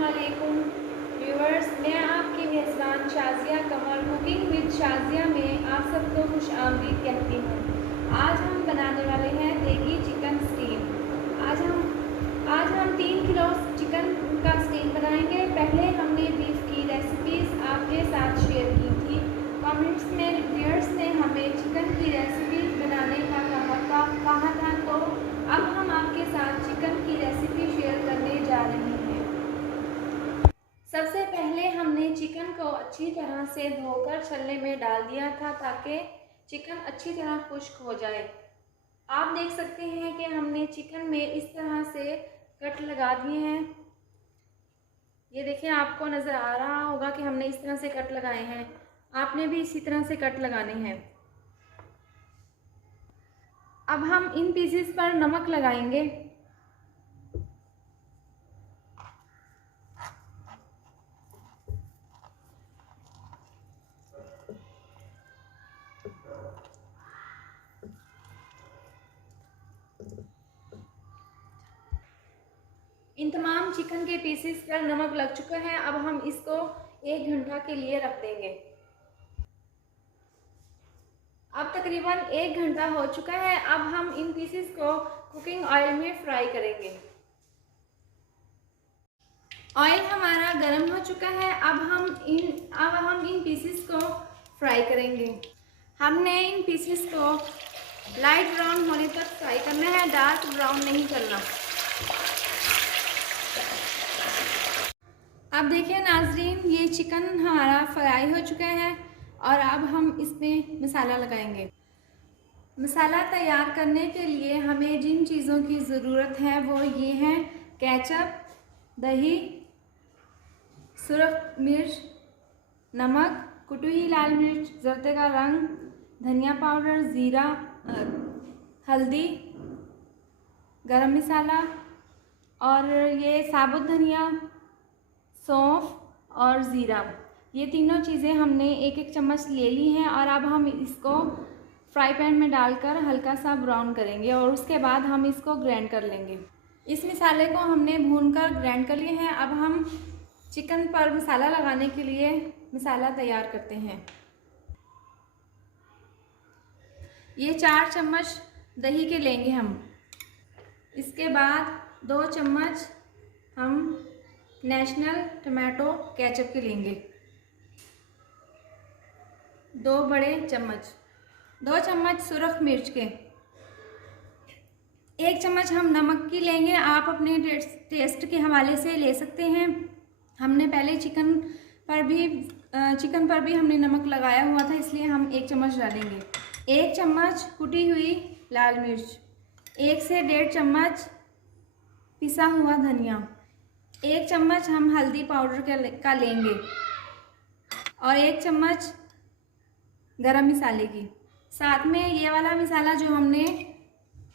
अस्सलामुअलैकुम व्यूअर्स, मैं आपकी मेज़बान शाज़िया कमर कुकिंग विद शाज़िया में आप सबको खुश आमदीद कहती हूँ। आज हम बनाने वाले हैं देगी चिकन स्टीम। आज हम 3 किलो चिकन का स्टीम बनाएंगे। पहले हमने बीफ की रेसिपीज़ आपके साथ शेयर की थी। कमेंट्स में व्यूअर्स ने हमें चिकन की रेसिपीज़ बनाने का कहा था, तो अब हम आपके साथ चिकन की रेसिपी शेयर करने जा रहे हैं। सबसे पहले हमने चिकन को अच्छी तरह से धोकर छलने में डाल दिया था ताकि चिकन अच्छी तरह खुश्क हो जाए। आप देख सकते हैं कि हमने चिकन में इस तरह से कट लगा दिए हैं। ये देखिए, आपको नज़र आ रहा होगा कि हमने इस तरह से कट लगाए हैं। आपने भी इसी तरह से कट लगाने हैं। अब हम इन पीसेस पर नमक लगाएंगे। इन तमाम चिकन के पीसेस पर नमक लग चुका है। अब हम इसको 1 घंटा के लिए रख देंगे। अब तकरीबन 1 घंटा हो चुका है। अब हम इन पीसेस को कुकिंग ऑयल में फ्राई करेंगे। ऑयल हमारा गर्म हो चुका है। अब हम इन पीसेस को फ्राई करेंगे। हमने इन पीसेस को लाइट ब्राउन होने तक फ्राई करना है, डार्क ब्राउन नहीं करना। अब देखिए नाजरीन, ये चिकन हमारा फ्राई हो चुका है और अब हम इसमें मसाला लगाएंगे। मसाला तैयार करने के लिए हमें जिन चीज़ों की ज़रूरत है वो ये हैं: केचप, दही, सुरख मिर्च, नमक, कुटी हुई लाल मिर्च, जर्दे का रंग, धनिया पाउडर, ज़ीरा, हल्दी, गरम मसाला और ये साबुत धनिया, सौंफ और ज़ीरा। ये तीनों चीज़ें हमने 1-1 चम्मच ले ली हैं और अब हम इसको फ्राई पैन में डालकर हल्का सा ब्राउन करेंगे और उसके बाद हम इसको ग्राइंड कर लेंगे। इस मसाले को हमने भूनकर ग्राइंड कर लिए हैं। अब हम चिकन पर मसाला लगाने के लिए मसाला तैयार करते हैं। ये 4 चम्मच दही के लेंगे हम। इसके बाद 2 चम्मच हम नेशनल टमाटो केचप के लेंगे। 2 बड़े चम्मच, 2 चम्मच सुरख मिर्च के, 1 चम्मच हम नमक की लेंगे। आप अपने टेस्ट के हवाले से ले सकते हैं। हमने पहले चिकन पर भी हमने नमक लगाया हुआ था, इसलिए हम 1 चम्मच डालेंगे। 1 चम्मच कुटी हुई लाल मिर्च, 1 से 1.5 चम्मच पिसा हुआ धनिया, 1 चम्मच हम हल्दी पाउडर का लेंगे और 1 चम्मच गरम मसाले की। साथ में ये वाला मसाला जो हमने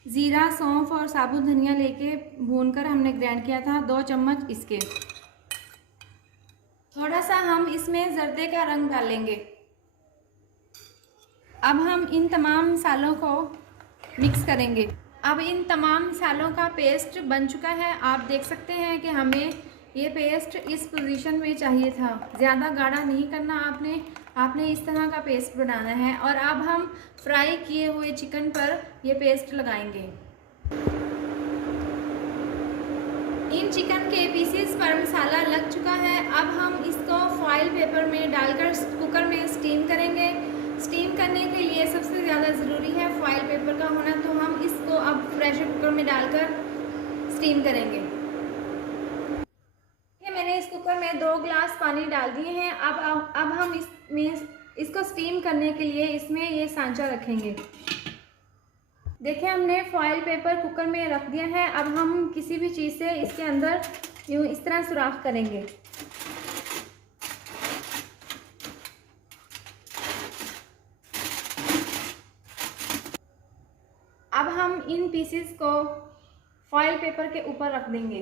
ज़ीरा, सौंफ और साबुत धनिया लेके भूनकर हमने ग्राइंड किया था, 2 चम्मच इसके। थोड़ा सा हम इसमें जर्दे का रंग डालेंगे। अब हम इन तमाम मसालों को मिक्स करेंगे। अब इन तमाम मसालों का पेस्ट बन चुका है। आप देख सकते हैं कि हमें ये पेस्ट इस पोजीशन में चाहिए था। ज़्यादा गाढ़ा नहीं करना आपने इस तरह का पेस्ट बनाना है। और अब हम फ्राई किए हुए चिकन पर ये पेस्ट लगाएंगे। इन चिकन के पीसेस पर मसाला लग चुका है। अब हम इसको फॉइल पेपर में डालकर कुकर में स्टीम करेंगे। स्टीम करने के लिए सबसे ज़्यादा ज़रूरी है फॉइल पेपर का होना, तो हम इसको अब प्रेशर कुकर में डालकर स्टीम करेंगे। मैंने इस कुकर में 2 गिलास पानी डाल दिए हैं। अब हम इसको स्टीम करने के लिए इसमें ये सांचा रखेंगे। देखिए, हमने फॉइल पेपर कुकर में रख दिया है। अब हम किसी भी चीज़ से इसके अंदर यूँ इस तरह सुराख करेंगे। अब हम इन पीसेस को फॉइल पेपर के ऊपर रख देंगे।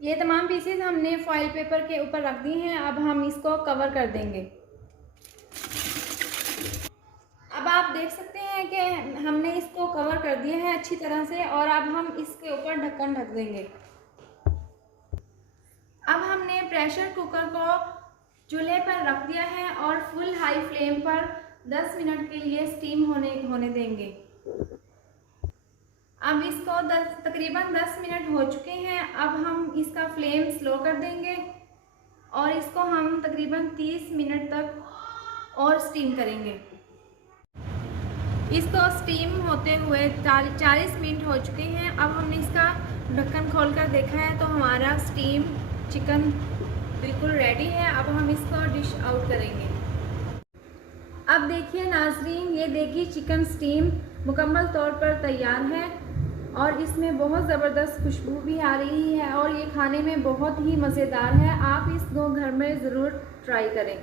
ये तमाम पीसेस हमने फॉइल पेपर के ऊपर रख दिए हैं। अब हम इसको कवर कर देंगे। अब आप देख सकते हैं कि हमने इसको कवर कर दिया है अच्छी तरह से और अब हम इसके ऊपर ढक्कन ढक देंगे। अब हमने प्रेशर कुकर को चूल्हे पर रख दिया है और फुल हाई फ्लेम पर 10 मिनट के लिए स्टीम होने देंगे। अब इसको तकरीबन 10 मिनट हो चुके हैं। अब हम इसका फ्लेम स्लो कर देंगे और इसको हम तकरीबन 30 मिनट तक और स्टीम करेंगे। इसको स्टीम होते हुए 40 मिनट हो चुके हैं। अब हमने इसका ढक्कन खोलकर देखा है तो हमारा स्टीम चिकन बिल्कुल रेडी है। अब हम इसको डिश आउट करेंगे। अब देखिए नाज़रीन, ये देखिए चिकन स्टीम मुकम्मल तौर पर तैयार है और इसमें बहुत ज़बरदस्त खुशबू भी आ रही है और ये खाने में बहुत ही मज़ेदार है। आप इसको घर में ज़रूर ट्राई करें।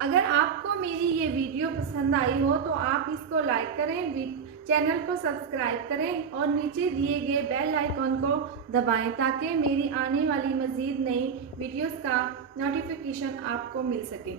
अगर आपको मेरी ये वीडियो पसंद आई हो तो आप इसको लाइक करें, चैनल को सब्सक्राइब करें और नीचे दिए गए बेल आइकॉन को दबाएं ताकि मेरी आने वाली मज़ीद नई वीडियोस का नोटिफिकेशन आपको मिल सके।